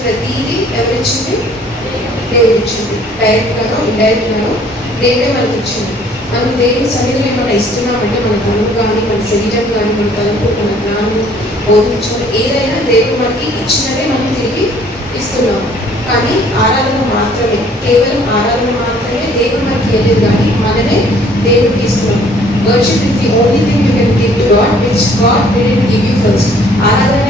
ప్రతిదీ ఎవరిచ్చింది దేవుడు ఇచ్చింది డైరెక్ట్గానో ఇండైరెక్ట్గానో దేవుడే మనకి ఇచ్చింది మనం దేవుని సన్నిధిలో ఏమైనా ఇస్తున్నామంటే మన తను కానీ మన శరీరం కానీ మన తలుపు మన జ్ఞానం బోధించడం ఏదైనా దేవుడు మనకి ఇచ్చినదే మనం తిరిగి ఇస్తున్నాం కానీ ఆరాధన మాత్రమే. కేవలం ఆరాధన మాత్రమే దేవుడు మనకి వెళ్ళేది కానీ మనమే దేవుడికి ఇస్తున్నాం worship is the only thing you can give to God which God didn't give you first ఆరాధన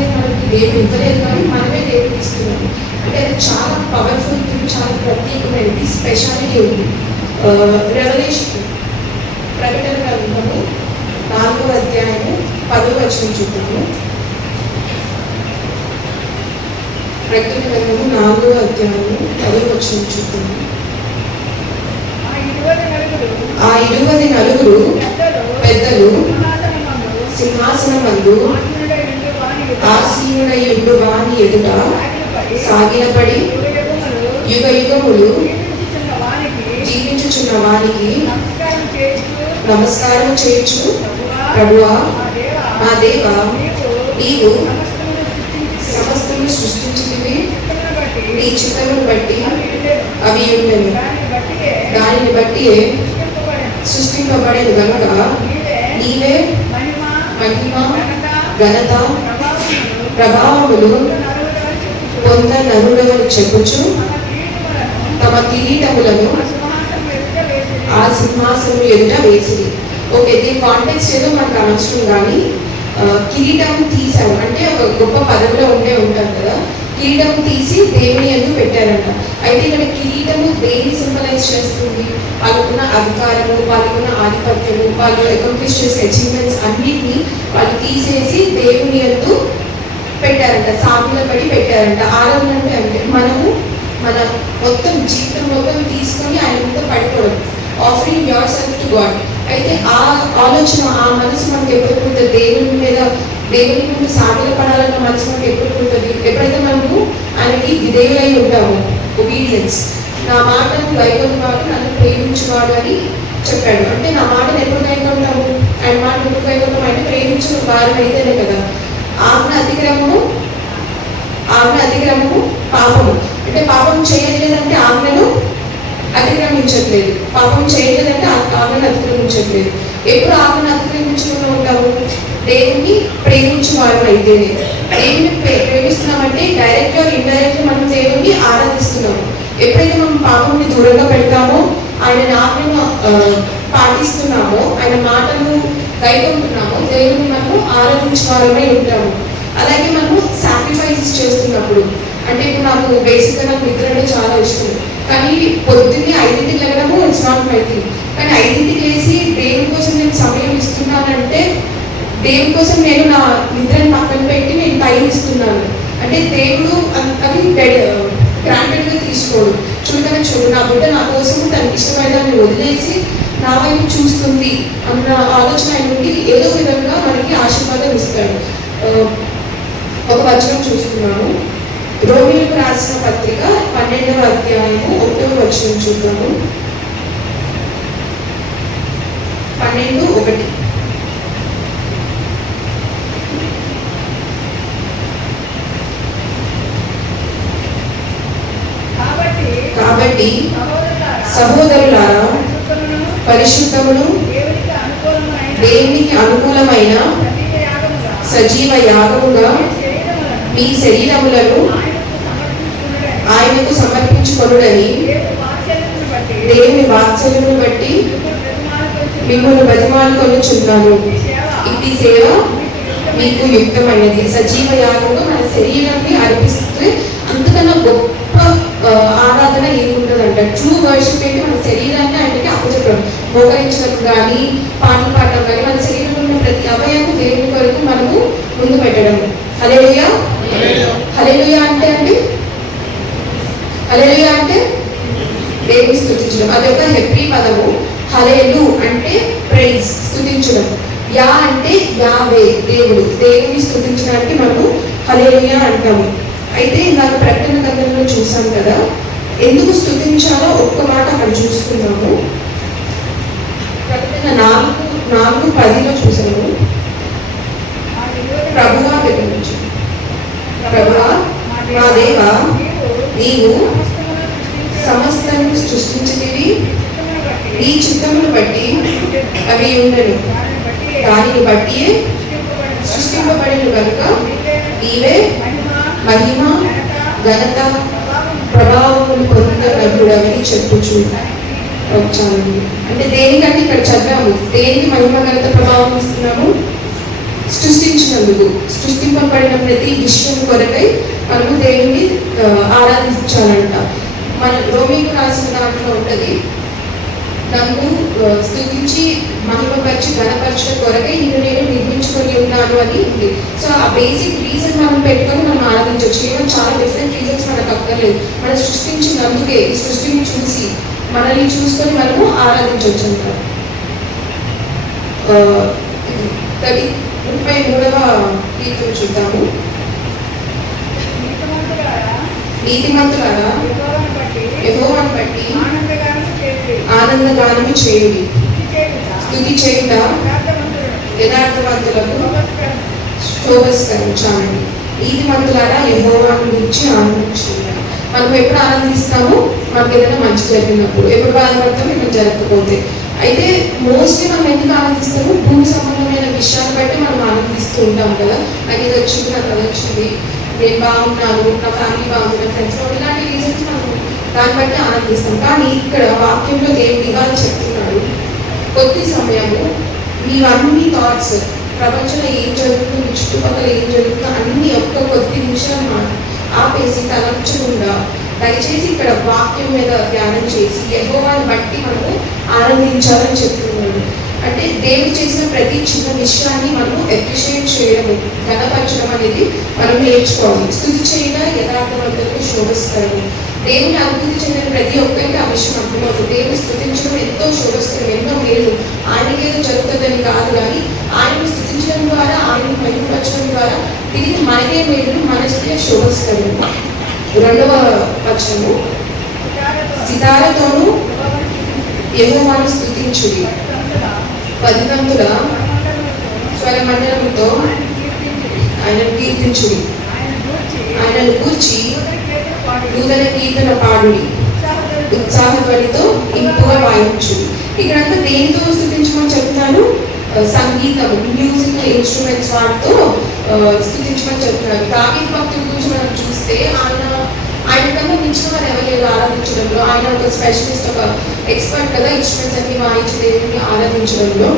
దేవుడు ఇవ్వలేదు కానీ మనమే దేవుడికి ఇస్తున్నాం అంటే అది చాలా పవర్ఫుల్ థింగ్ చాలా ప్రత్యేకమైనది. స్పెషాలిటీ ఉంది. రెవల్యూషన్ ప్రకటన గ్రంథము నాలుగో అధ్యాయము పదో వచనం చూద్దాము. ప్రకటన గ్రంథము నాలుగో అధ్యాయము పదో వచనం చూద్దాము. ఆ ఇరువది నలుగురు పెద్దలు పెద్దలు సింహాసనమందు సింహాసనమందు ఆసీనుడై ఉండు వాని ఎదుట ఆసీనుడై సాగిలపడి యుగ యుగములు జీవించుచున్న వానికి నమస్కారం చేయొచ్చు ప్రభువా, ప్రభువా మా నీవు సమస్తము సృష్టించినవి నీ చిత్తమును బట్టి అవి ఉండెను. దానిని బట్టి సృష్టింపబడేది గనుక నీవే మహిమ, ఘనత ప్రభావములు కొంత నరుడవని చెప్పుచు. తమ కిరీటములను ఆ సింహాసనం ఎదుట వేసి ఓకే దీని కాంటెక్స్ ఏదో మనకు అనవసరం కానీ కిరీటం తీశారు అంటే ఒక గొప్ప పదంలో ఉండే ఉంటారు కదా. కిరీటం తీసి దేవుని ఎందుకు పెట్టారంట. అయితే ఇక్కడ కిరీటము దేని సింబలైజ్ చేస్తుంది? వాళ్ళకున్న అధికారము వాళ్ళకున్న ఆధిపత్యము వాళ్ళు అకంప్లిష్ చేసే అచీవ్మెంట్స్ అన్నిటినీ వాళ్ళు తీసేసి దేవుని ఎందు పెట్టారంట సాగుల పడి పెట్టారంట. ఆరాధన అంటే అంటే మనము మన మొత్తం జీవితం మొత్తం తీసుకొని ఆయన ముందు పడిపోవడం offering yourself to God అయితే ఆ ఆలోచన ఆ మనసు మనకి ఎప్పుడు ఉంటుంది దేవుని మీద దేవుని ముందు సాగిల పడాలన్న మనసు మనకి ఎప్పుడు ఉంటుంది ఎప్పుడైతే మనము ఆయనకి విధేయులై ఉంటాము ఒబీడియన్స్ నా మాటను గైకొన్నవాడు నన్ను ప్రేమించువాడు అని చెప్పాడు. అంటే నా మాటను ఎప్పుడు గైకొంటాము ఆయన మాట ఎప్పుడు గైకొంటాము ఆయన ప్రేమించిన వారం అయితేనే కదా. ఆజ్ఞ అతిక్రమము ఆజ్ఞ అతిక్రమము పాపము. అంటే పాపం చేయలేదంటే ఆజ్ఞను అతిక్రమించట్లేదు. పాపం చేయలేదంటే ఆ ఆజ్ఞను అతిక్రమించట్లేదు. ఎప్పుడు ఆజ్ఞను అతిక్రమించకుండా ఉంటాము? దేవుని ప్రేమించు వారు అయితేనే. దేవుని ప్రేమిస్తున్నామంటే డైరెక్ట్గా ఇండైరెక్ట్ మనం దేవుణ్ణి ఆరాధిస్తున్నాము ఎప్పుడైతే మనం పాపంని దూరంగా పెడతామో ఆయన ఆజ్ఞను పాటిస్తున్నామో ఆయన మాటను గైకొంటున్నామో దేవుని మనము ఆరాధించుకోవాలనే ఉంటాము. అలాగే మనము సాక్రిఫైసెస్ చేస్తున్నప్పుడు అంటే ఇప్పుడు నాకు బేసిక్గా నాకు నిద్ర అంటే చాలా ఇష్టం. కానీ పొద్దున్నే ఐదింటికి వెళ్ళడము ఇట్స్ నాట్ మై థింగ్ కానీ ఐదింటికి లేచి దేవుని కోసం నేను సమయం ఇస్తున్నానంటే దేవుని కోసం నేను నా నిద్రని పక్కన పెట్టి నేను టైం ఇస్తున్నాను. అంటే దేవుడు అన్- అది గ్రాంటెడ్గా uh, తీసుకోడు. చూడగానే చూడు నా బిడ్డ నా కోసం తనకి ఇష్టమైన దాన్ని వదిలేసి నా వైపు చూస్తుంది అన్న ఆలోచన నుండి ఏదో విధంగా మనకి ఆశీర్వాదం ఇస్తాడు. ఒక వచనం చూస్తున్నాము రోమిలకు రాసిన పత్రిక పన్నెండవ అధ్యాయము ఒకటవ వచనం చూద్దాము. పన్నెండు ఒకటి. కాబట్టి సహోదరులారా పరిశుద్ధమును, దేవునికి అనుకూలమైన సజీవ యాగముగా మీ శరీరములను ఆయనకు సమర్పించుకొనుడని దేవుని వాత్సల్యమును బట్టి మిమ్మల్ని బ్రతిమాలుకొనుచున్నాను. మిమ్మల్ని బతిమాలు కొనుచున్నాను సేవ మీకు యుక్తమైనది. సజీవ యాగంలో మన శరీరాన్ని అర్పిస్తే అంతకన్నా గొప్ప ఆరాధన ఏముంటుందంట? ట్రూ వర్షిప్ ఏంటి మన శరీరాన్ని ఆయనకి అప్పచెప్పడం మోకరించడం కానీ పాటలు పాడడం కానీ మన శరీరంలో ఉన్న ప్రతి అవయవం దేవుని కొరకు మనము ముందు పెట్టడం. హలేలుయా హలేలుయా అంటే అండి? హలేలుయా అంటే దేవుని స్థుతించడం అది ఒక హెప్పీ పదము. హలేలు అంటే ప్రైజ్ స్థుతించడం యా అంటే యావే దేవుడు. దేవుని స్థుతించడానికి మనము హలేలుయా అంటాము. అయితే ఇందాక ప్రకటన గ్రంథంలో చూసాం కదా ఎందుకు స్థుతించాలో ఒక్క మాట అక్కడ చూసుకున్నాము ప్రకటన నాలుగు నాలుగు పదిలో చూసాము ప్రభువా దగ్గర ప్రభువా మా దేవ నీవు సమస్తను సృష్టించితివి. నీ చిత్తమును బట్టి అవి ఉండను. దానిని బట్టి సృష్టింపబడిన కనుక నీవే మహిమ ఘనత, ప్రభావం ప్రభావములు పొందగలుగుడవని చెప్పుచు. వచ్చానండి అంటే దేనికంటే ఇక్కడ చదివాము? దేనికి మహిమ ఘనత ప్రభావం ఇస్తున్నాము? సృష్టించినందుకు. సృష్టింపబడిన ప్రతి విషయం కొరకై మనము దేవుని ఆరాధించాలంట. మన రోమికు రాసిన దాంట్లో ఉంటుంది నన్ను స్థుతించి మహిమపరిచి ఘనపరచడం కొరకై నిన్ను నేను నిర్మించుకొని ఉన్నాను అని ఉంది. సో ఆ బేసిక్ రీజన్ మనం పెట్టుకొని మనం ఆరాధించవచ్చు. ఏమో చాలా డిఫరెంట్ రీజన్స్ మనకు అక్కర్లేదు. మనం సృష్టించినందుకే ఈ సృష్టిని చూసి మనల్ని చూసుకొని మనము ఆరాధించవచ్చు అంటారు తది ముప్పై మూడవ కీర్తన చూద్దాము. నీతిమంతులారా, యెహోవాను బట్టి ఆనందగానము చేయుడి. స్తుతి చేయుట, యథార్థవంతులకు శోభస్కరం. శోభస్కరించాలండి నీతిమంతులారా యెహోవాను గురించి ఆనందించాలి మనం ఎప్పుడు ఆనందిస్తామో మనకి ఏదైనా మంచి జరిగినప్పుడు ఎప్పుడు బాధపడతాం ఏమైనా జరగకపోతే. అయితే మోస్ట్లీ మనం ఎందుకు ఆనందిస్తాము? భూమి సంబంధమైన విషయాన్ని బట్టి మనం ఆనందిస్తూ ఉంటాం కదా. నాకు ఇది వచ్చింది నాకు అది వచ్చింది. నేను బాగున్నాను నా ఫ్యామిలీ బాగుంది నా ఫ్రెండ్స్ ఇలాంటి రీజన్స్ మనం దాన్ని బట్టి ఆనందిస్తాం. కానీ ఇక్కడ వాక్యంలో దేవుడు ఇవాళ చెప్తున్నాడు కొద్ది సమయము మీవన్నీ థాట్స్ ప్రపంచంలో ఏం జరుగుతుందో చుట్టుపక్కల ఏం జరుగుతుందో అన్ని ఒక్క కొద్ది నిమిషాలు మా ఆపేసి తలంచకుండా దయచేసి ఇక్కడ వాక్యం మీద ధ్యానం చేసి యెహోవాని బట్టి మనము ఆనందించాలని చెప్తున్నాడు అంటే దేవుడు చేసిన ప్రతి చిన్న విషయాన్ని మనము అప్రిషియేట్ చేయడము ఘనపరచడం అనేది మనం నేర్చుకోవాలి. స్థుతి చేయగా యథార్థవంతంగా శోభిస్తాము దేవుని అభివృద్ధి చెందిన ప్రతి ఒక్కరికి ఆ విషయం అర్థమవుతుంది దేవుని స్థుతించడం ఎంతో శోభిస్తుంది ఎంతో మేలు ఆయనకి ఏదో జరుగుతుందని కాదు కానీ ఆయనను స్థుతించడం ద్వారా ఆయనను మహిమపరచడం ద్వారా తిరిగి మనకే మేలు మనసుకే శోభిస్తుంది రెండవ పక్షము సితారతోను యెహోవాను స్తుతించుడి. యెహోవాను స్థుతించుడి పదితంతుల పదితంతుల ఆయనను కీర్తించుడి. ఆయనను ఆయనను కూర్చి నూతన కీర్తన పాడుడి. పాడుడి ఉత్సాహధ్వనితో ఇంపుగా వాయించు ఇక్కడంతా దేనితో స్థుతించమని చెప్తున్నారు? సంగీతం మ్యూజిక్ ఇన్స్ట్రుమెంట్స్ వాటితో స్థుతించమని చెప్తున్నారు. దావీద్ భక్తుల గురించి మనం చూస్తే ఆయన ఆయన కన్నా మించిన వారు ఎవరు ఆరాధించడంలో. ఆయన ఒక స్పెషలిస్ట్ ఒక ఎక్స్పర్ట్ కదా. ఇన్స్ట్రుమెంట్స్ అన్ని వాయించలేదని ఆరాధించడంలో.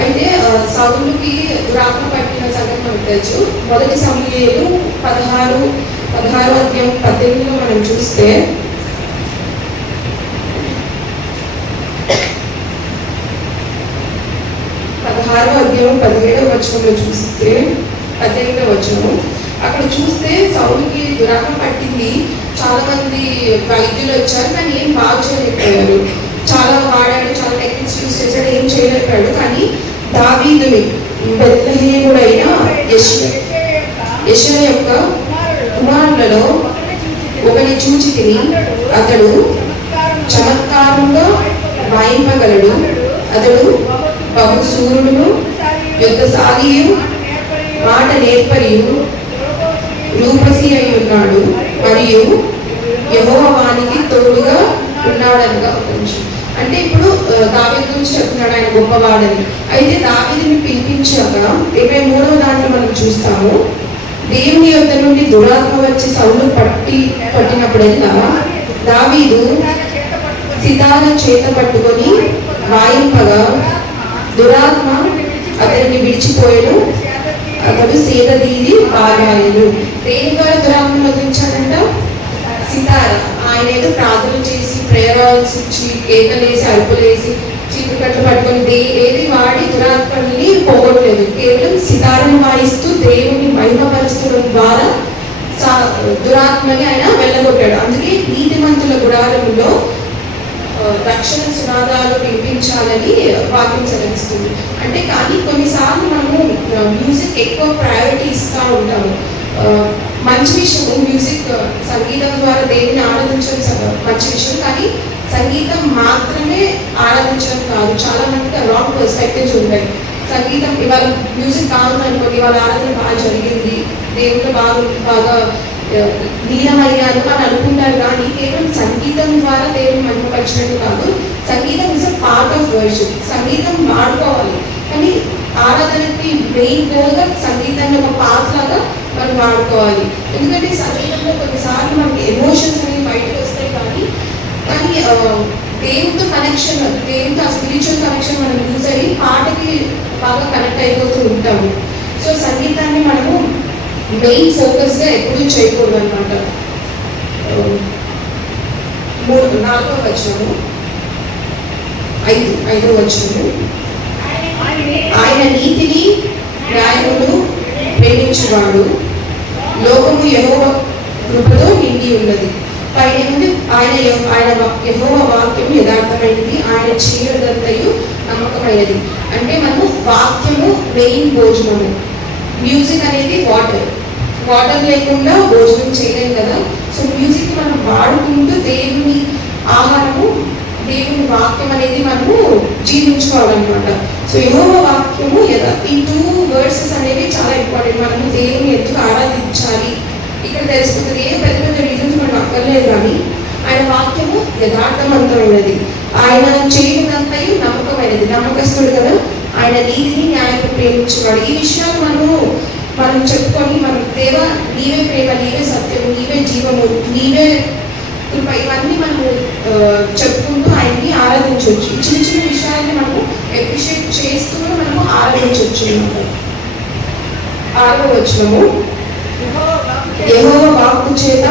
అయితే సగులకి సౌలుకి దురాత్మ పట్టిన సంగతి మనకు తెలుసు. మొదటి సమయంలో పదహారు పదహారో అధ్యాయం పద్దెనిమిదిలో మనం చూస్తే పదహారో అధ్యాయం పదిహేడవ వచనంలో చూస్తే పద్దెనిమిదవ వచనం అక్కడ చూస్తే సౌలుకి దురాత్మ పట్టింది. చాలా మంది వైద్యులు వచ్చారు కానీ ఏం బాగు చేయలేకపోయారు. చాలా వాడాడు చాలా టెక్నిక్స్ యూస్ చేశాడు ఏం చేయలేకపోయాడు. కానీ దావీదుని బెత్లహేముడైన యశ యెషయా యొక్క యొక్క కుమారులలో ఒకని చూచి తిని అతడు చమత్కారంలో చమత్కారంగా వాయింపగలడు. అతడు బహు సూర్యుడును యుద్ధసాగియు మాట నేర్పరియు రూపసి అయి ఉన్నాడు. మరియు యహోవానికి తోడుగా ఉన్నాడనగా కొంచెం అంటే ఇప్పుడు ఆ, గురించి చెప్తున్నాడు ఆయన గొప్పవాడని. అయితే దావీదుని పిలిపించాక ఇరవై మూడవ దాంట్లో మనం చూస్తాము. దేవుని యొక్క నుండి దురాత్మ వచ్చి సౌలు పట్టి పట్టినప్పుడల్లా దావీదు సితార చేత పట్టుకొని వాయింపగా దురాత్మ అతనిని విడిచిపోయాడు. అతడు సేదదీది బాగాయను. దేని ద్వారా దురాత్మను వదిలించాడంట సితార ఆయన ఏదో ప్రార్థన చేసి ప్రేరాల్స్ ఇచ్చి కేకలేసి అరుపులేసి చీపురు కట్లు పట్టుకొని దే ఏది వాడి దురాత్మల్ని పోగొట్టలేదు. కేవలం సితారను వాయిస్తూ దేవుని మహిమపరుస్తున్న ద్వారా సా- దురాత్మని ఆయన వెళ్ళగొట్టాడు. అందుకే నీతిమంతుల మంతుల గుడారంలో రక్షణ సునాదాలు వినిపించాలని వాక్యం చదివిస్తుంది అంటే కానీ కొన్నిసార్లు మనము మ్యూజిక్ ఎక్కువ ప్రయారిటీ ఇస్తూ ఉంటాము. మంచి విషయం మ్యూజిక్ సంగీతం ద్వారా దేవుని ఆనందించడం మంచి విషయం. కానీ సంగీతం మాత్రమే ఆరాధించడం కాదు. చాలా మందికి రాంగ్ పర్స్పెక్టివ్స్ ఉంటాయి. సంగీతం ఇవాళ మ్యూజిక్ బాగుంది అనుకోండి ఇవాళ ఆరాధన బాగా జరిగింది. దేవుడు బాగా బాగా లీనమయ్యాను అని అనుకుంటారు. కానీ కేవలం సంగీతం ద్వారా దేవుని మహిమపరిచినట్టు కాదు. సంగీతం is a part of worship సంగీతం వాడుకోవాలి. కానీ ఆరాధనకి మెయిన్ గోల్గా సంగీతాన్ని ఒక పాత్రగా మనం వాడుకోవాలి. ఎందుకంటే సంగీతంలో కొన్నిసార్లు మనకి ఎమోషన్స్ అనేవి కానీ దేవుడితో కనెక్షన్ దేవుడితో ఆ స్పిరిచువల్ కనెక్షన్ మనం యూజ్ అయ్యి పాటకి బాగా కనెక్ట్ అయిపోతూ ఉంటాము. సో సంగీతాన్ని మనము మెయిన్ ఫోకస్గా ఎప్పుడూ చేయకూడదు అనమాట మూడు నాలుగో వచ్చాము ఐదు ఐదో వచ్చాము ఆయన నీతిని న్యాయమును ప్రేమించేవాడు. లోకము ఎవో కృపతో నిండి ఉన్నది. పైన ఉంది ఆయన ఆయన యహోవ వాక్యం యథార్థమైనది. ఆయన చేయదంతయు నమ్మకమైనది. అంటే మనము వాక్యము మెయిన్ భోజనము. మ్యూజిక్ అనేది వాటర్. వాటర్ లేకుండా భోజనం చేయలేం కదా. సో మ్యూజిక్ మనం వాడుకుంటూ దేవుని ఆహారము దేవుని వాక్యం అనేది మనము జీర్ణించుకోవాలన్నమాట. సో యహోవ వాక్యము యథా ఈ టూ వర్సెస్ అనేవి చాలా ఇంపార్టెంట్ మనము దేవుని ఎందుకు ఆరాధించాలి. ఇక్కడ తెలుసుకుంటుంది ఏ పెద్ద అక్కర్లేదు కానీ ఆయన వాక్యము యథార్థవంతమైనది ఆయన చేయనంతయు నమ్మకమైనది. నమ్మకస్తుడు కదా ఆయన నీతిని న్యాయం ప్రేమించేవాడు. ఈ విషయాలు మనము మనం చెప్పుకొని మనం దేవ నీవే ప్రేమ నీవే సత్యము నీవే జీవము నీవే కృప ఇవన్నీ మనము చెప్పుకుంటూ ఆయన్ని ఆరాధించవచ్చు. చిన్న చిన్న విషయాన్ని మనము అప్రిషియేట్ చేస్తూ మనము ఆరాధించవచ్చు. అన్నమాట ఆరో వచ్చినము వాక్కు చేత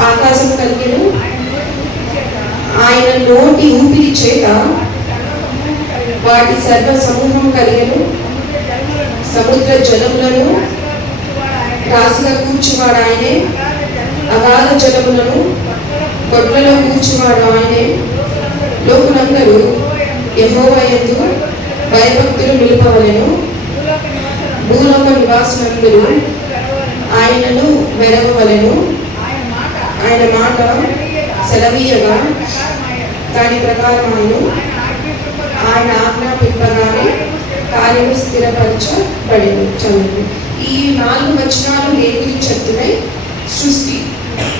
ఆకాశం కలిగిన. ఆయన నోటి ఊపిరి చేత వాటి సర్వ సమూహం కలిగను. సముద్ర జలములను రాశిగా కూర్చువాడు ఆయనే అగాధ జలములను కొట్లలో కూర్చువాడు ఆయనే. లోకులందరూ యెహోవా భయభక్తులు నిలుపవలను. భూలోక నివాసులందరూ ఆయనను వెరగవలను ఆయన మాట సెలవీయగా దాని ప్రకారం ఆయన ఆయన ఆజ్ఞాపింపగానే కార్యము స్థిరపరచబడింది. చదువు ఈ నాలుగు వచనాలు దేని గురించి చెప్తున్నాయి సృష్టి.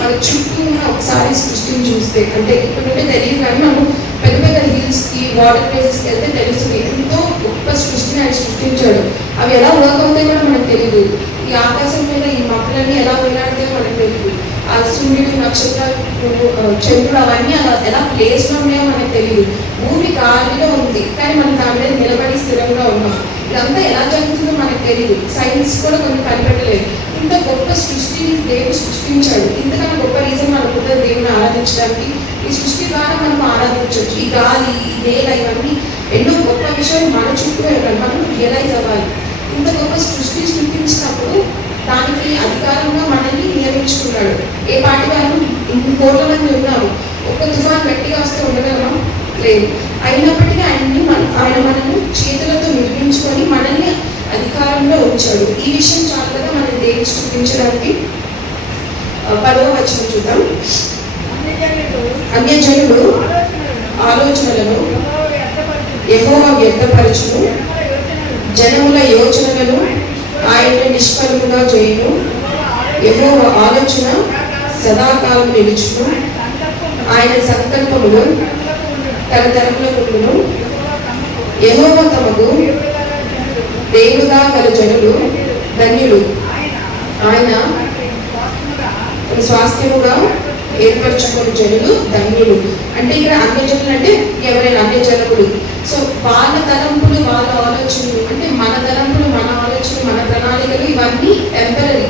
మన చుట్టూ ఉన్న ఒకసారి సృష్టిని చూస్తే అంటే ఇప్పుడంటే తెలియదు కానీ మనం పెద్ద పెద్ద హిల్స్కి వాటర్ ప్లేసెస్కి వెళ్తే తెలుస్తుంది. ఎంతో గొప్ప సృష్టిని ఆయన సృష్టించాడు. అవి ఎలా వర్క్ అవుతాయి కూడా మనకు తెలియదు ఈ ఆకాశం మీద ఈ మొక్కలన్నీ ఎలా వేలాడితే మనకు తెలియదు ఆ సూర్యుడు నక్షత్రాలు చంద్రుడు అవన్నీ అలా ఎలా ప్లేస్లో ఉన్నాయో మనకు తెలియదు భూమి గాలిలో ఉంది కానీ మనం దాని మీద నిలబడి స్థిరంగా ఉన్నాం. ఇదంతా ఎలా జరుగుతుందో మనకు తెలియదు సైన్స్ కూడా కొన్ని కనిపెట్టలేదు. ఇంత గొప్ప సృష్టిని దేవుడు సృష్టించాడు. ఇంతకన్నా గొప్ప రీజన్ మనకు ఉంటుంది దేవుని ఆరాధించడానికి ఈ సృష్టి ద్వారా మనం ఆరాధించవచ్చు. ఈ గాలి ఈ నేల ఇవన్నీ ఎన్నో గొప్ప విషయాలు మన చుట్టూ మనం రియలైజ్ అవ్వాలి. ఇంత గొప్ప సృష్టి సృష్టించినప్పుడు దానికి అధికారంగా మనల్ని నియమించుకున్నాడు. ఏ పాటి వారు? ఇన్ని కోట్ల మంది ఉన్నారు. ఒక్క తుఫాన్ గట్టిగా వస్తే ఉండగలమా? లేదు. అయినప్పటికీ ఆయన్ని మన ఆయన మనల్ని చేతులతో నిర్మించుకొని మనల్ని అధికారంలో ఉంచాడు. ఈ విషయం చాలా మనం దేవుని చూపించడానికి పదవ వచనం చూద్దాం. అన్యజనుడు ఆలోచనలను యెహోవా వ్యక్తపరచును. జనముల యోచనలను ఆయన నిష్ఫలముగా చేయను. ఎవో ఆలోచన సదాకాలం నిలుచును. ఆయన సంకల్పములు తరతరములకు ఉండును. యెహోవ తమకు దేవుడుగా గల జనులు ధన్యులు. ఆయన స్వాస్థ్యముగా ఏర్పరచుకున్న జనులు ధన్యులు. అంటే ఇక్కడ అన్య జనులు అంటే ఎవరైనా అన్య జనకులు సో వాళ్ళ తలంపులు వాళ్ళ ఆలోచనలు అంటే మన తలంపులు ప్రణాళికలు ఇవన్నీ టెంపరీ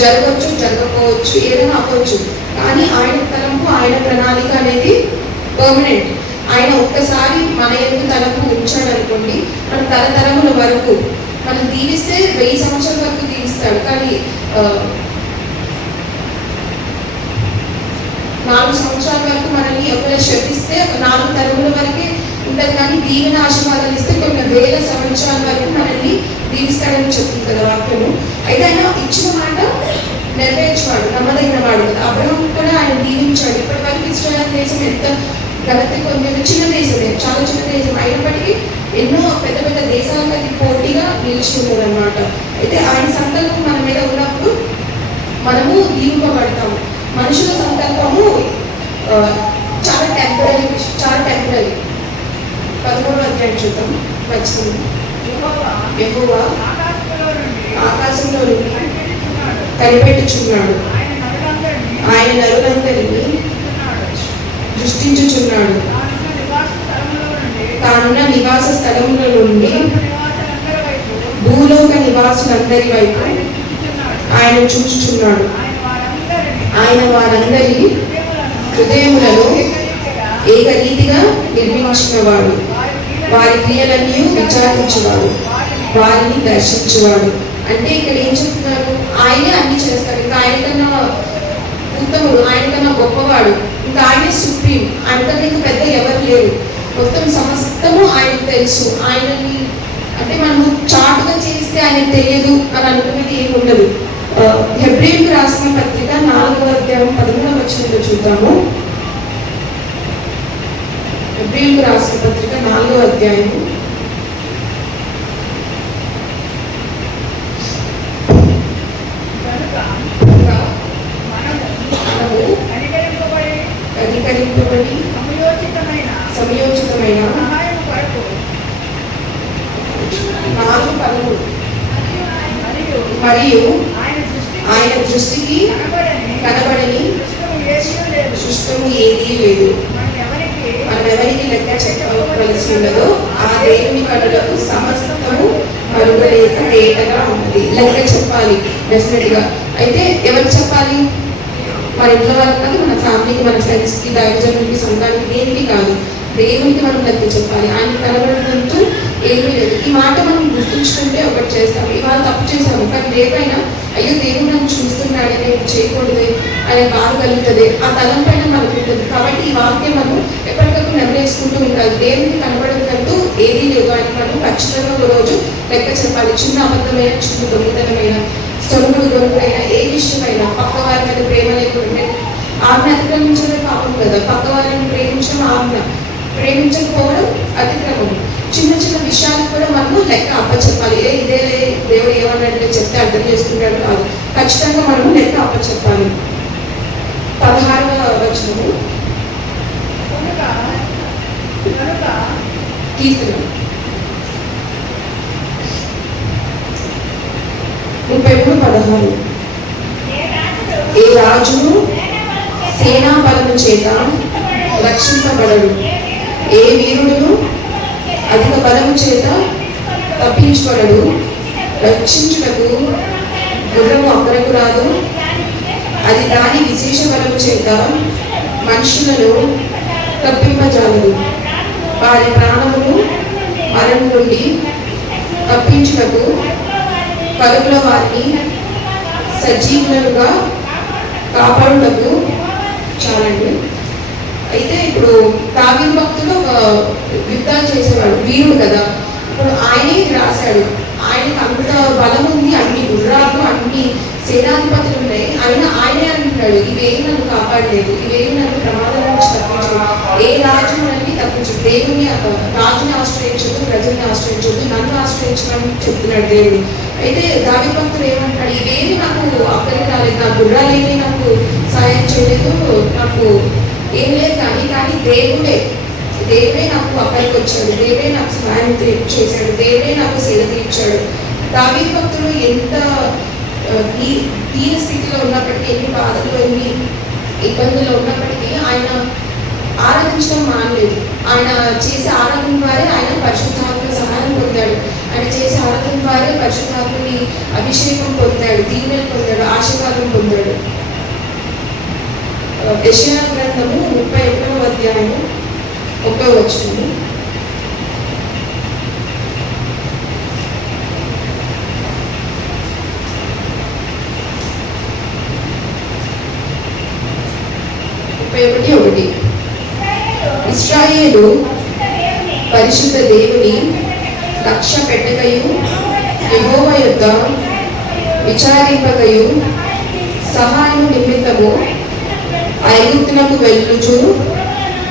జరగవచ్చు జరగకపోవచ్చు ఏదైనా అవ్వచ్చు. కానీ ఆయన తలంపు ఆయన ప్రణాళిక అనేది పర్మనెంట్ ఆయన ఒక్కసారి మన ఎందుకు తలంపు ఉంచాడు అనుకోండి మన తరతరముల వరకు మనం దీవిస్తే వెయ్యి సంవత్సరాల వరకు దీవిస్తాడు. కానీ నాలుగు సంవత్సరాల వరకు మనల్ని ఒకవేళ శపిస్తే నాలుగు తరముల వరకే ఉంటుంది. కానీ దీవెన ఆశీర్వాదాలు ఇస్తే కొన్ని వేల సంవత్సరాల వరకు మనల్ని దీవిస్తాడని చెప్తుంది కదా వాక్యము. అయితే ఆయన ఇచ్చిన మాట నెరవేర్చేవాడు నమ్మదగిన వాడు అబ్రహం కూడా ఆయన దీవించాడు. ఇప్పటి వరకు ఇస్రాయల్ దేశం ఎంత ఘనత కొంచెం చిన్న దేశమే చాలా చిన్న దేశం. అయినప్పటికీ ఎన్నో పెద్ద పెద్ద దేశాలకు అది పోటీగా నిలిచి అయితే ఆయన సంకల్పం మన మీద ఉన్నప్పుడు మనము దీవింపబడతాము. మనుషుల సంకల్పము చాలా టెంపరీ చాలా టెంపరీ పదమూడు అధ్యాయం చూద్దాం. వచ్చింది ఎక్కువ ఆకాశంలో కనిపెట్టుచున్నాడు. ఆయన నరులందరినీ దృష్టించుచున్నాడు తానున్న నివాస స్థలంలో నుండి భూలోక నివాసులందరి వైపు ఆయన చూచుచున్నాడు. ఆయన వారందరి హృదయములలో ఏకరీతిగా నిర్మించినవాడు. వారి క్రియలన్నీ విచారించువాడు. వారిని దర్శించువాడు. అంటే ఇక్కడ ఏం చెప్తున్నారు ఆయనే అన్ని చేస్తాడు. ఇంకా ఆయన కన్నా ఉత్తముడు ఆయన కన్నా గొప్పవాడు. ఇంకా ఆయనే సుప్రీం. ఆయన ఇంకా పెద్ద ఎవరు లేరు. మొత్తం సమస్తము ఆయనకు తెలుసు. ఆయనని అంటే మనము చాటుగా చేస్తే ఆయన తెలియదు అని అనుకునేది ఏమి ఉండదు. హెబ్రిల్కి రాసిన పత్రిక నాలుగవ అధ్యాయం పదమూడవ వచనంలో చూద్దాము. హెబ్రిల్కి రాసిన పత్రిక నాలుగవ అధ్యాయం కనికరింపబడి సమయోచితమైన నాలుగు పనులు. మరియు ఆయన దృష్టి ఆయన దృష్టికి కనబడని సృష్టము ఏదీ లేదు. ఎవరికి లెక్క చెప్పవలసి ఉండదో ఆ దేవుని కనులకు సమస్తము మరుగులేక తేటగా ఉంది లెక్క చెప్పాలి డెఫినెట్గా. అయితే ఎవరికి చెప్పాలి? మన ఇంట్లో వాళ్ళకి కాదు మన ఫ్యామిలీకి మన ఫ్రెండ్స్కి దైవజనులకి సొంతానికి దేనికి కాదు. దేవునికి మనం లెక్క చెప్పాలి. ఆయన కనబడడంతో ఏమీ లేదు. ఈ మాట మనం గుర్తుంచుకుంటే ఒకటి చేస్తాం. ఇవాళ తప్పు చేసాము కానీ రేపైనా అయ్యో దేవుడు నన్ను చూస్తున్నాడు నేను చేయకూడదు అనే బాధ కలుగుతుంది. ఆ తలం పైన మనకు ఉంటుంది. కాబట్టి ఈ వాక్యం మనం ఎప్పటికప్పుడు నిర్ణయించుకుంటూ ఉండాలి. దేవునికి కనబడదంటూ ఏదీ లేదు అని మనం ఖచ్చితంగా ఒక రోజు లెక్క చెప్పాలి. చిన్న అబద్ధమైన చిన్న దొంగతనమైన సొలుగుడు దొంగలైన ఏ విషయమైనా పక్క వారి మీద ప్రేమ లేకుంటే ఆజ్ఞ అతిక్రమించడమే పాపం కదా పక్క వారిని ప్రేమించడం ఆజ్ఞ ప్రేమించకపోవడం అతిక్రమం చిన్న చిన్న విషయాలకు కూడా మనము లెక్క అప్పచెప్పాలి ఏ ఇదే దేవుడు ఏమన్నట్టు చెప్తే అర్థం చేసుకుంటాడు కాదు ఖచ్చితంగా మనము లెక్క అప్పచెప్పాలి పదహారవ వచనము. కీర్తన. ముప్పై మూడు పదహారు. ఏ రాజును సేనా బలము చేత రక్షింపబడడు. ఏ వీరుడును అధిక బలము చేత తప్పించబడడు. రక్షించుటకు గుర్రము అక్కడకు రాదు అది దాని విశేష బలము చేత మనుషులను తప్పింపజాలదు. వారి ప్రాణమును మరణం నుండి తప్పించుటకు పరుగుల వారిని సజీవులుగా కాపాడుటకు చాలండి. అయితే ఇప్పుడు తాగిన భక్తులు ఒక యుద్ధాలు చేసేవాడు వీరుడు కదా. ఇప్పుడు ఆయనే రాశాడు. ఆయనకి అంత బలం ఉంది అన్ని గుర్రాలు అన్ని సేనాధిపతులు ఉన్నాయి. ఆయన ఆయనే అంటున్నాడు ఇవేమి నన్ను కాపాడలేదు ఇవేమి నన్ను ప్రమాదం నుంచి తప్పించలేదు ఏ రాజు నన్ను తప్పించు? దేవుని రాజుని ఆశ్రయించొద్దు ప్రజల్ని ఆశ్రయించొద్దు నన్ను ఆశ్రయించమని చెప్తున్నాడు దేవుడు. అయితే దావి భక్తులు ఏమంటాడు ఇవేమి నాకు అక్కడికి రాలేదు నా గుర్రాలేమి నాకు సాయం చేయలేదు నాకు ఏం లేదు కానీ కానీ దేవుడే దేవుడే నాకు అక్కడికి వచ్చాడు దేవుడే నాకు సహాయం తీ- చేశాడు దేవుడే నాకు సేవ తీర్చాడు. దావి భక్తులు ఎంత ఈ దీ- స్థితిలో ఉన్నప్పటికీ ఎన్ని బాధలు ఎన్ని ఇబ్బందులు ఉన్నప్పటికీ ఆయన ఆరాధించడం మానలేదు. ఆయన చేసే ఆరాధన ద్వారా ఆయన పరిశుద్ధాత్మ సహాయం పొందాడు. ఆయన చేసే ఆరాధన ద్వారా పరిశుద్ధాత్మని అభిషేకం పొందాడు దీవెనలు పొందాడు ఆశీర్వాదం పొందాడు. యశయా గ్రంథము ముప్పై ఒకటవ అధ్యాయము ఒకటో వచ్చింది ముప్పై ఒకటి. ఒకటి ఇస్రాయేలు పరిశుద్ధ దేవుని లక్ష్య పెట్టకయు యెహోవ యొద్ద విచారింపకయు సహాయం నిమిత్తము ఐగుప్తునకు వెళ్ళుచు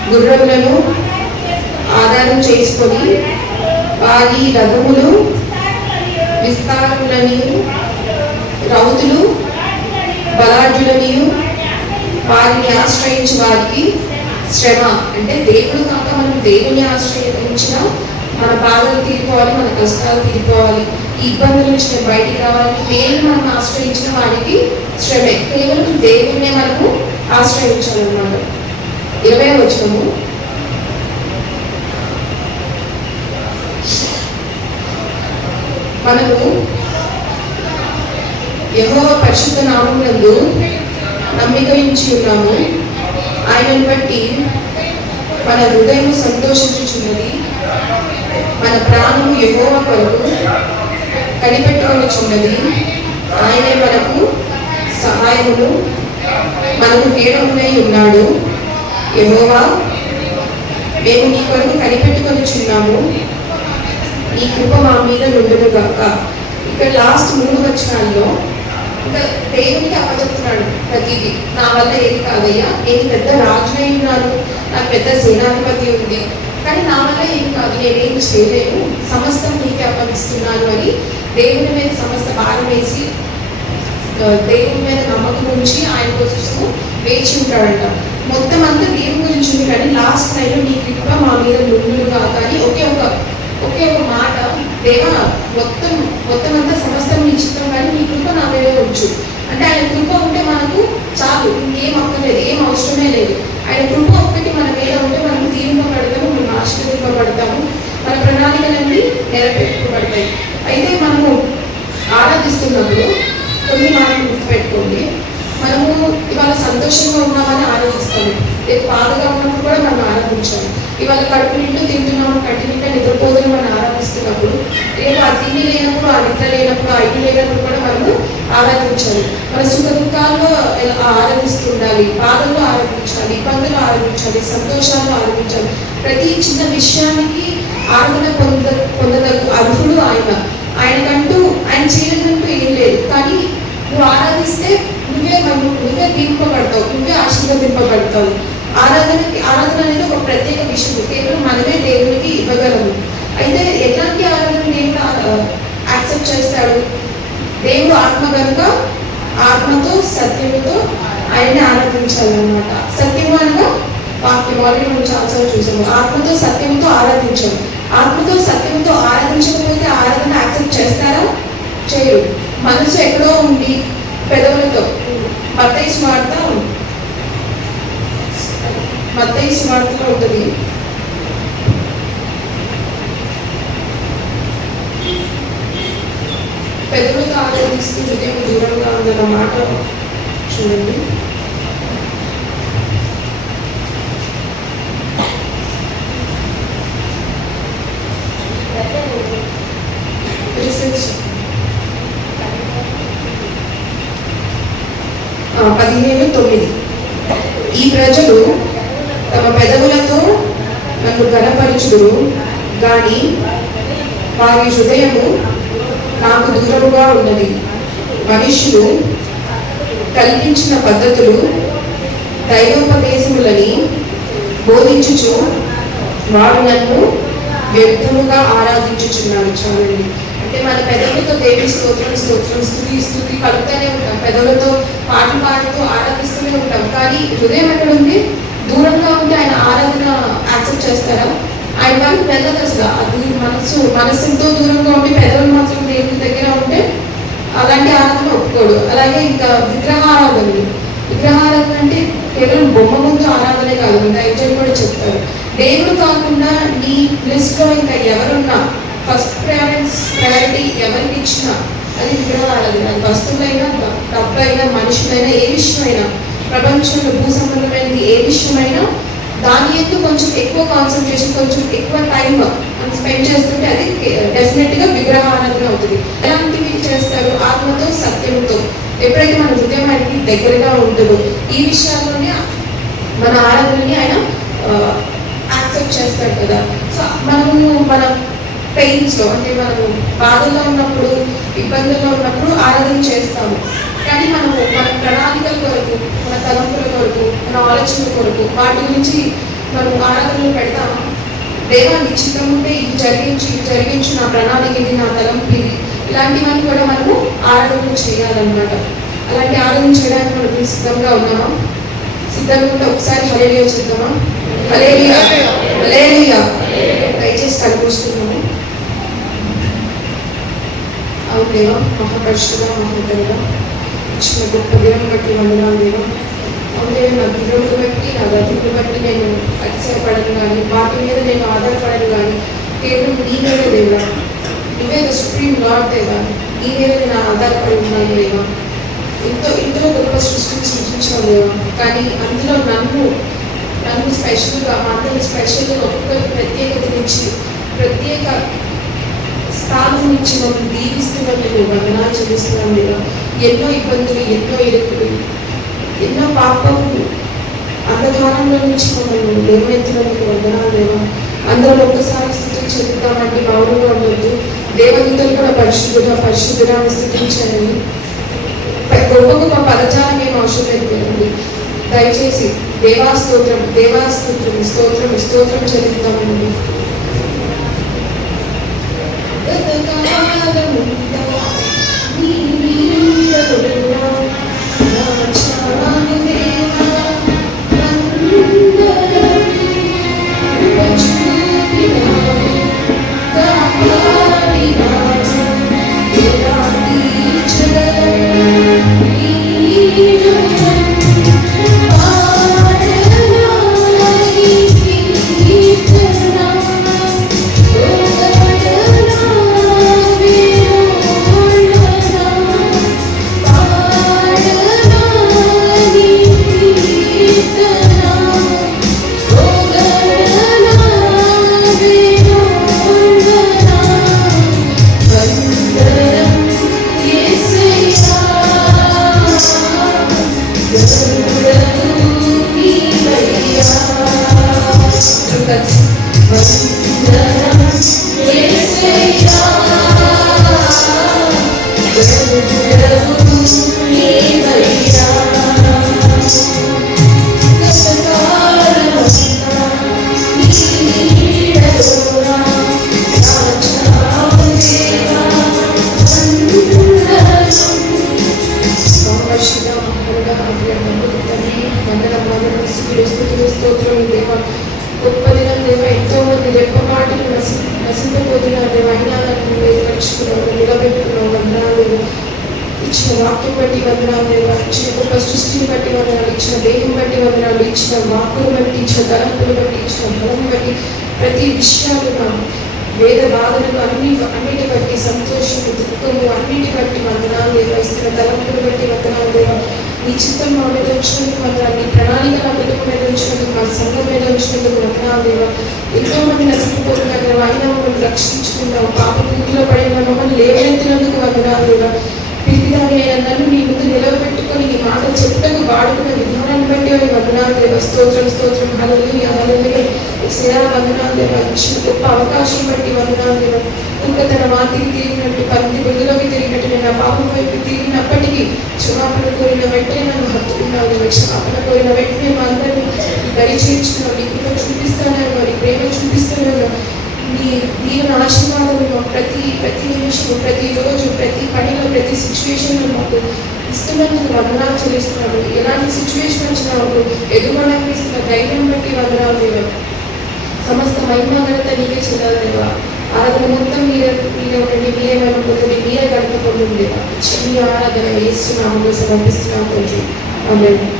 గుర్రములను ఆధారం చేసుకొని వారి రథములు విస్తారములని రౌతులు బలాఢ్యులనియు వారిని ఆశ్రయించి వారికి శ్రమ. అంటే దేవుడు కాక మనం దేవుని ఆశ్రయించిన మన బాధలు తీరిపోవాలి మన కష్టాలు తీరిపోవాలి ఇబ్బందుల నుంచి మేము బయటికి రావాలి. దేవుని మనం ఆశ్రయించిన వారికి శ్రమే. కేవలం దేవుణ్ణే మనము ఆశ్రయించాలన్నమాట. ఇరవై వచ్చినము మనము యెహోవ పరిశుద్ధ నామమునందు నమ్మిక ఇచ్చి ఉన్నాము. ఆయనను బట్టి మన హృదయం సంతోషించుచున్నది. మన ప్రాణము యెహోవ కొరకు కనిపెట్టుకొనిచున్నది. ఆయనే మనకు సహాయమును మనకు కేడమునై ఉన్నాడు. ఎవోవా మేము నీ కొరకు కనిపెట్టుకొనిచున్నాము. ఈ కృప మా మీద నుండును గాక. ఇక్కడ లాస్ట్ మూడు వచనాల్లో ఇంకా దేవునికి అప్పచెప్తున్నాడు ప్రతిదీ. నా వల్ల ఏది కాదయ్యా? నేను పెద్ద రాజునై ఉన్నాను నాకు పెద్ద సేనాధిపతి ఉంది. కానీ నా వల్ల ఏం కాదు. నేనేం చేయలేను. సమస్తం నీకే అప్పగిస్తున్నాను అని దేవుని మీద సమస్త భారం వేసి దేవుని మీద నమ్మకం ఉంచి ఆయన కోసం వేచి ఉంటాడంట. మొత్తం అంతా దేవుని గురించి ఉంది కానీ లాస్ట్ టైంలో నీ కృప మా మీద నుండుగా కానీ ఒకే ఒక ఒకే ఒక మాట దేవా మొత్తం మొత్తం అంతా సమస్తం నీ చిత్తం కానీ నీ కృప నా మీద ఉంచు. అంటే ఆయన కృప ఉంటే మనకు చాలు ఇంకేం అక్కర్లేదు ఏం అవసరమే లేదు. ఆయన కృప ఒక్కటి మన మీద ఉంటే మనం దీవింపబడతాము మనం ఆశీర్వదింపబడతాము. మన ప్రణాళికలన్నీ నెరవేర్పబడతాయి అయితే మనము ఆరాధిస్తున్నప్పుడు కొన్ని మనం గుర్తుపెట్టుకోండి. మనము ఇవాళ సంతోషంగా ఉన్నామని ఆరాధిస్తాము. రేపు బాధగా ఉన్నప్పుడు కూడా మనం ఆరాధించాలి. ఇవాళ కడుపు నిండు తింటున్నాము కంటి నిండా నిద్రపోదని మనం ఆరాధిస్తున్నప్పుడు రేపు ఆ తిండి లేనప్పుడు ఆ నిద్ర లేనప్పుడు ఆ ఇల్లు లేనప్పుడు కూడా మనము ఆరాధించాలి. మన సుఖ దుఃఖాల్లో ఎలా ఆరాధిస్తుండాలి బాధల్లో ఆరాధించాలి. ఇబ్బందులు ఆరాధించాలి. సంతోషాలు ఆరాధించాలి. ప్రతి చిన్న విషయానికి ఆరాధన పొంద పొందదగు అర్హుడు ఆయన. ఆయనకంటూ ఆయన చేయలేదంటూ ఏం లేదు. కానీ నువ్వు ఆరాధిస్తే నువ్వే నువ్వే దీపబడతావు నువ్వే ఆశీర్వదింపబడతావు. ఆరాధనకి ఆరాధన అనేది ఒక ప్రత్యేక విషయం. కేవలం మనమే దేవునికి ఇవ్వగలము. అయితే ఎట్లాంటి ఆరాధన దేవుడు యాక్సెప్ట్ చేస్తాడు? దేవుడు ఆత్మ కనుక ఆత్మతో సత్యముతో ఆయన్ని ఆరాధించాలన్నమాట. సత్యము అనగా వాక్యం ఆల్రెడీ మనం చాలాసార్లు చూసాము. ఆత్మతో సత్యంతో ఆరాధించాము ఆత్మతో సత్యంతో ఆరాధించకపోతే ఆరాధన యాక్సెప్ట్ చేస్తారా? చేయరు. మనసు ఎక్కడో ఉండి పెదవులతో మత్తయి స్వార్థ మత్తయి స్వార్థలో ఉంటుంది పెదవులతో ఆరాధిస్తూ హృదయం దూరంగా ఉందన్న మాట చూడండి రీసెర్చ్ ఆ, పదిహేను తొమ్మిది ఈ ప్రజలు తమ పెదవులతో నన్ను గనపరచుదురు కానీ వారి హృదయము నాకు దూరముగా ఉన్నది. మనుషులు కల్పించిన పద్ధతులు దైవోపదేశములని బోధించుచు వారు నన్ను వ్యర్థముగా ఆరాధించుచున్నారు. చూడండి. అంటే మన పెదవులతో దేవి స్తోత్రం స్తోత్రం స్థుతి స్థుతి కలుపుతూనే ఉంటాం. పెదవులతో పాటలు పాడుతూ ఆరాధిస్తూనే ఉంటాం. కానీ హృదయం ఎక్కడ ఉంది? దూరంగా ఉంటే ఆయన ఆరాధన యాక్సెప్ట్ చేస్తారా? ఆయన వరకు వెళ్ళదు అసలు అది మనసు మనస్సుతో దూరంగా ఉండి పెదవులు మాత్రం దేవుని దగ్గర ఉంటే అలాంటి ఆరాధన ఒప్పుకోడు. అలాగే ఇంకా విగ్రహారాధనలు. విగ్రహారాధన అంటే కేవలం బొమ్మ ముందు ఆరాధనే కాదు దయచేసి కూడా చెప్తారు. దేవుడు కాకుండా నీ లిస్ట్లో ఇంకా ఎవరున్నా ఫస్ట్ ప్రియారెన్స్ ప్రయారిటీ ఎవరికి ఇచ్చినా అది విగ్రహారాధన. అది వస్తువులైనా డబ్బులైనా మనుషులైనా ఏ విషయమైనా ప్రపంచంలో భూ సంబంధమైనది ఏ విషయమైనా దాని ఎందు కొంచెం ఎక్కువ కాన్సన్ట్రేషన్ కొంచెం ఎక్కువ టైం మనం స్పెండ్ చేస్తుంటే అది డెఫినెట్గా ఆనందం అవుతుంది. ఎలాంటివి చేస్తారు? ఆత్మతో సత్యంతో. ఎప్పుడైతే మన హృదయానికి దగ్గరగా ఉంటుందో ఈ విషయాల్లోనే మన ఆరాధనని ఆయన యాక్సెప్ట్ చేస్తాడు కదా. సో మనము మన పెయిన్స్లో అంటే మనము బాధల్లో ఉన్నప్పుడు ఇబ్బందుల్లో ఉన్నప్పుడు ఆరాధన చేస్తాము. కానీ మనము మన ప్రణాళికల కొరకు మన తలంపుల కొరకు మన ఆలోచనల కొరకు వాటి గురించి మనం ఆరాధనలు పెడతాము? దేవా నిశ్చితం ఉంటే ఇది జరిగించి ఇది జరిగించు నా ప్రణాళిక ఇది నా తలంపు ఇది. ఇలాంటివన్నీ కూడా మనము ఆరాధన చేయాలన్నమాట. అలాంటి ఆరాధన చేయడానికి మనం సిద్ధంగా ఉన్నామా? సిద్ధంగా ఉంటే ఒకసారి హలేలియా చూద్దామా? హలేలియా హలేలియా దయచేసి కనిపిస్తున్నాము అవును దేవా మహాపరిషుగా మహోదరుగా ఇచ్చిన గొప్ప దినం బట్టి వందనాలు దేవం అవునే నా దినములు బట్టి నా గతులు బట్టి నేను అతిశయపడను కానీ వాటి మీద నేను ఆధారపడను కానీ కేవలం నీ మీద దేవా నువ్వే ద సుప్రీం లాడ్ దేవా. నీ మీద నేను ఆధారపడి ఉన్నాను దేవా ఎంతో ఎంతో గొప్ప సృష్టిని సృష్టించావు దేవా కానీ అందులో నన్ను నన్ను స్పెషల్గా మా అందరిని స్పెషల్గా ప్రత్యేకత ప్రత్యేకతనిచ్చి ప్రత్యేక స్థానం నుంచి మమ్మల్ని దీవిస్తున్నందుకు వందనాలు చెల్లిస్తున్నాం దేవా ఎన్నో ఇబ్బందులు ఎన్నో ఇరుకులు ఎన్నో పాపము అంధకారంలో నుంచి మమ్మల్ని లేవనెత్తినందుకు వందనాలు దేవా. అందరం ఒక్కసారి స్థితి చెందుతామంటే మౌనంగా ఉండొద్దు దేవదూతలు కూడా పరిశుద్ధుగా పరిశుద్ధురాన్ని స్థితించాలని గొప్ప గొప్ప పదజాలం మేము అవసరం లేదు దయచేసి దేవాస్తోత్రం దేవాస్తోత్రం స్తోత్రం స్తోత్రం స్తోత్రం చెల్లిద్దామండి. రక్షించుకున్నావు. పాప భూమిలో పడిన మమ్మల్ని లేవనెత్తినందుకు వందనాలుగా దేవా పిలిదాని నీ ముందు నిలవబెట్టుకొని నీ మాట చెప్పకు. వాడుకున్న విధానాన్ని బట్టి అవి వందనాలు దేవ స్తోత్రం స్తోత్రం. హలలి హల్లెలూయా. శ్రేయా వందనాలు. దేవ ఇచ్చిన గొప్ప అవకాశం బట్టి వందనాలు. దేవ ఇంకా తన వాతికి తిరిగినట్టు పంది బుద్ధులోకి తిరిగినట్టు నేను ఆ పాపం వైపు తిరిగినప్పటికీ క్షమాపణ కోరిన వెంటనే నన్ను హత్తుకున్నావు. దేవ క్షమాపణ కోరిన వెంటనే మా అందరినీ దరి నీ కృప చూపిస్తానే మరి ప్రేమ చూపిస్తూనే నీ దీవెన ప్రతి ప్రతి నిమిషం ప్రతిరోజు ప్రతి పనిలో ప్రతి సిచ్యువేషన్లో మాకు ఇస్తున్నందుకు వందనాలు చెల్లిస్తున్నాడు ఎలాంటి సిచ్యువేషన్ వచ్చినా మాకు ఎదుగుదలకు ఇస్తున్న ధైర్యం బట్టి వందనాలు దేవ. సమస్త మహిమాగనత నీకే చెందాలి దేవా. ఆరాధన మొత్తం మీరే మీరే ఉండండి మీరే మనం పొందండి మీరే గడప పొందండి దేవా. మీ ఆరాధన వేస్తున్నాము సమర్పిస్తున్నాము కొంచెం